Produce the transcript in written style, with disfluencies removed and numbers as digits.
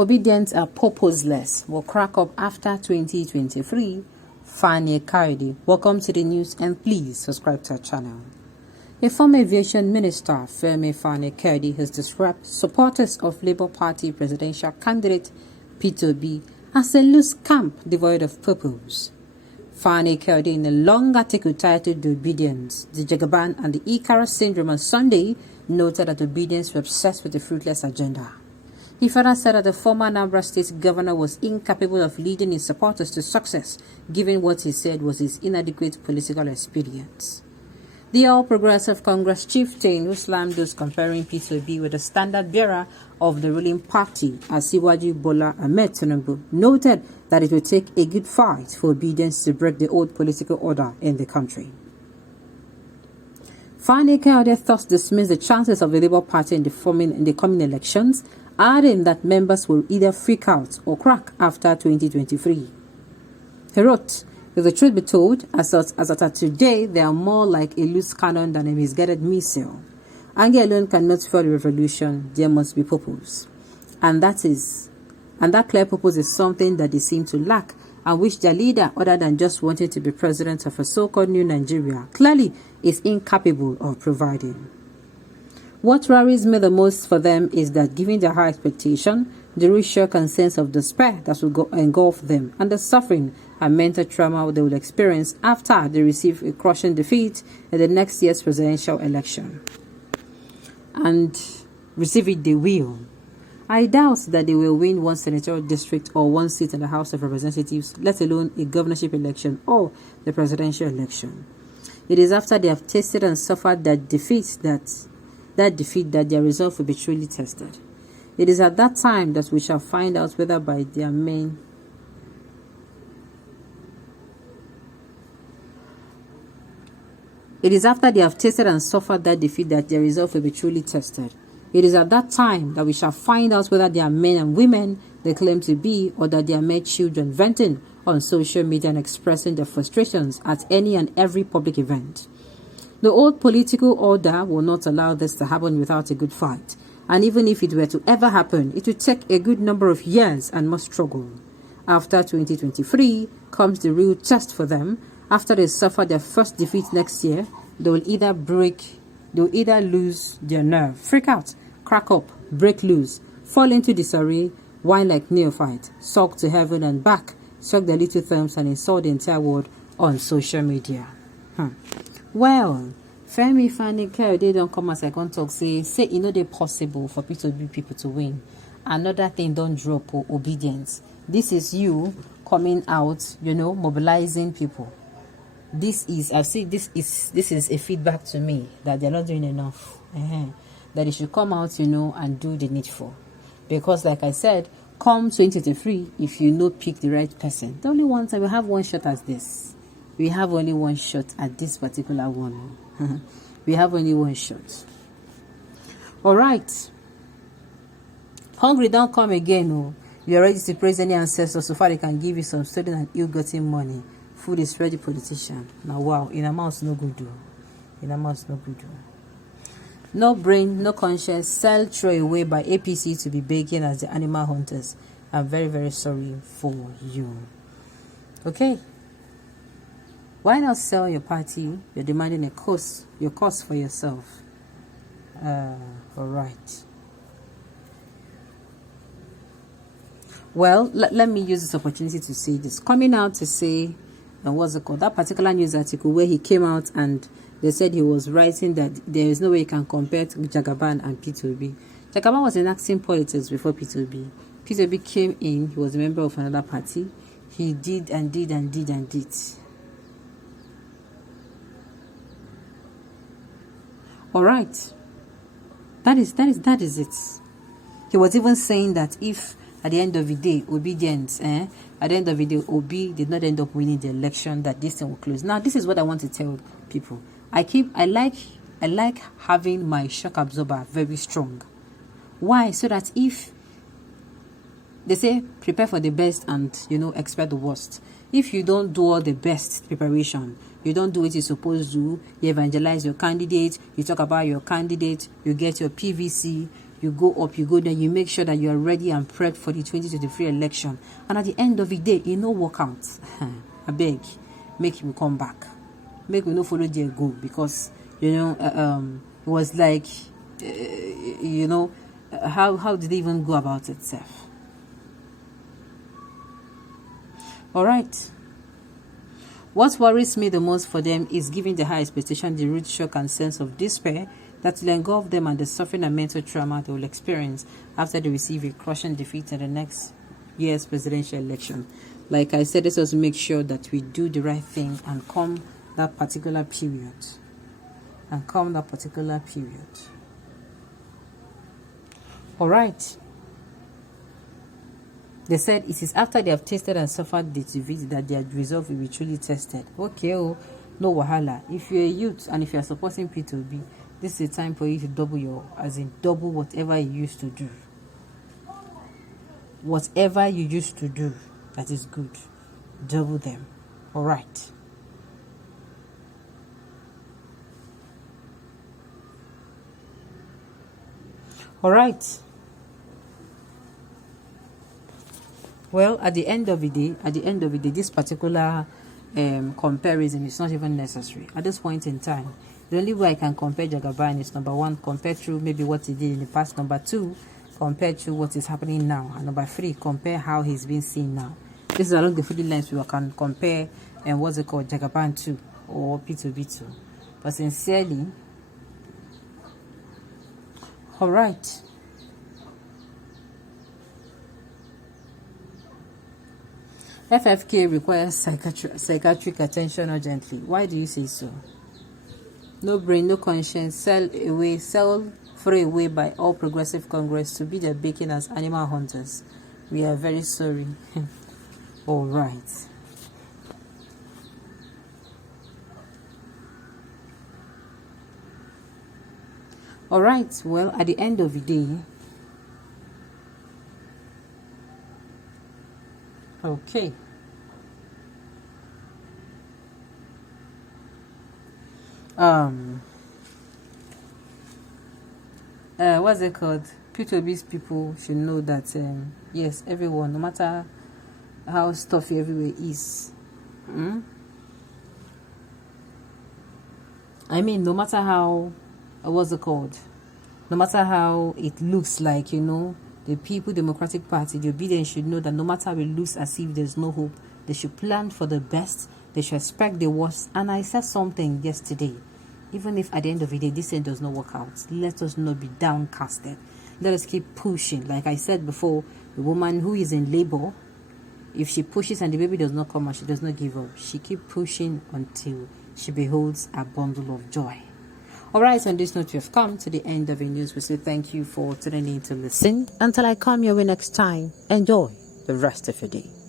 Obidient are purposeless will crack up after 2023. Fani Kayode. Welcome to the news and please subscribe to our channel. A former aviation minister, Fani Kayode, has described supporters of Labour Party presidential candidate Peter Obi as a loose camp devoid of purpose. Fani Kayode, in a long article titled The Obidient, the Jagaban and the Icarus Syndrome on Sunday, noted that Obedience were obsessed with a fruitless agenda. He further said that the former Anambra State governor was incapable of leading his supporters to success, given what he said was his inadequate political experience. The All Progressive Congress chieftain, who slammed those comparing Peter Obi with the standard bearer of the ruling party, Asiwaju Bola Ahmed Tinubu, noted that it would take a good fight for Obedience to break the old political order in the country. Fani Kayode thus dismissed the chances of the Labour Party in the coming elections, adding that members will either freak out or crack after 2023. He wrote, "If the truth be told, as at today, they are more like a loose cannon than a misguided missile. Anger alone cannot fuel a revolution. There must be purpose. And that clear purpose is something that they seem to lack, and which their leader, other than just wanting to be president of a so-called new Nigeria, clearly is incapable of providing. What worries me the most for them is that given their high expectation, the real shock and sense of despair that will engulf them, and the suffering and mental trauma they will experience after they receive a crushing defeat in the next year's presidential election. And receive it they will. I doubt that they will win one senatorial district or one seat in the House of Representatives, let alone a governorship election or the presidential election. It is after they have tasted and suffered that defeat that their resolve will be truly tested. It is at that time that we shall find out whether by their main It is after they have tasted and suffered that defeat that their resolve will be truly tested. It is at that time that we shall find out whether they are men and women they claim to be, or that they are mere children venting on social media and expressing their frustrations at any and every public event. The old political order will not allow this to happen without a good fight. And even if it were to ever happen, it would take a good number of years and much struggle. After 2023 comes the real test for them. After they suffer their first defeat next year, they will either lose their nerve, freak out, crack up, break loose, fall into disarray, whine like neophyte, sulk to heaven and back, suck their little thumbs and insult the entire world on social media. Well, Fani Kayode don't come as I can talk, say you know they possible for people to win. Another thing, don't drop obedience. This is you coming out, mobilizing people. This is a feedback to me that they're not doing enough. That they should come out, and do the needful. Because like I said, come 2023, if pick the right person. The only one time we have one shot at this. We have only one shot at this particular one. We have only one shot. All right. Hungry don't come again. Oh. You are ready to praise any ancestors so far they can give you some stolen and ill-gotten money. Food is ready, politician. Now, wow, in a mouse no good do. No brain, no conscience, sell throw away by APC to be begging as the animal hunters. I'm very, very sorry for you. Okay. Why not sell your party? You're demanding your cost for yourself. All right. Well, let me use this opportunity to say this. Coming out to say, what's it called? That particular news article where he came out and they said he was writing that there is no way you can compare to Jagaban and Peter Obi. Jagaban was enacting politics before Peter Obi. Peter Obi came in, he was a member of another party. He did and did and did and did. All right. That is it. He was even saying that if at the end of the day, Obidient, at the end of the day, Obi did not end up winning the election, that this thing will close. Now, this is what I want to tell people. I like having my shock absorber very strong. Why? So that if they say prepare for the best and expect the worst. If you don't do all the best preparation, you don't do what you're supposed to do, you evangelize your candidate, you talk about your candidate, you get your PVC, You go up, you go there, you make sure that you are ready and prepped for the 2023 election. And at the end of the day, you no work out. I beg, make you come back. Make we no follow there go, because it was like how did they even go about itself? All right. What worries me the most for them is giving the high expectation the root shock and sense of despair that will engulf them and the suffering and mental trauma they will experience after they receive a crushing defeat in the next year's presidential election. Like I said, this was to make sure that we do the right thing and come that particular period. All right. They said it is after they have tasted and suffered the defeat that their resolve will be truly tested. Okay, no wahala. If you're a youth and if you're supporting P2B, this is a time for you to double whatever you used to do. Whatever you used to do that is good, double them. All right. All right. Well, at the end of the day, this particular comparison is not even necessary at this point in time. The only way I can compare Jagaban is, number one, compare to maybe what he did in the past. Number two, compare to what is happening now. And number three, compare how he's been seen now. This is along the food lines we can compare and what's it called, Jagaban 2 or P2B2. But sincerely, all right. FFK requires psychiatric attention urgently. Why do you say so? No brain, no conscience, sell free away by all progressive Congress to be their bacon as animal hunters. We are very sorry. All right. All right. Well, at the end of the day, okay. What's it called? P2B's people should know that yes, everyone, no matter how stuffy everywhere is, I mean, no matter how what's it called? No matter how it looks like, the People Democratic Party, the Obidient should know that no matter we lose as if there's no hope, they should plan for the best, they should expect the worst. And I said something yesterday, even if at the end of the day this thing does not work out, let us not be downcasted. Let us keep pushing. Like I said before, the woman who is in labor, if she pushes and the baby does not come out, she does not give up. She keeps pushing until she beholds a bundle of joy. All right, on this note, we have come to the end of the news. We say thank you for tuning in to listen. Until I come your way next time, enjoy the rest of your day.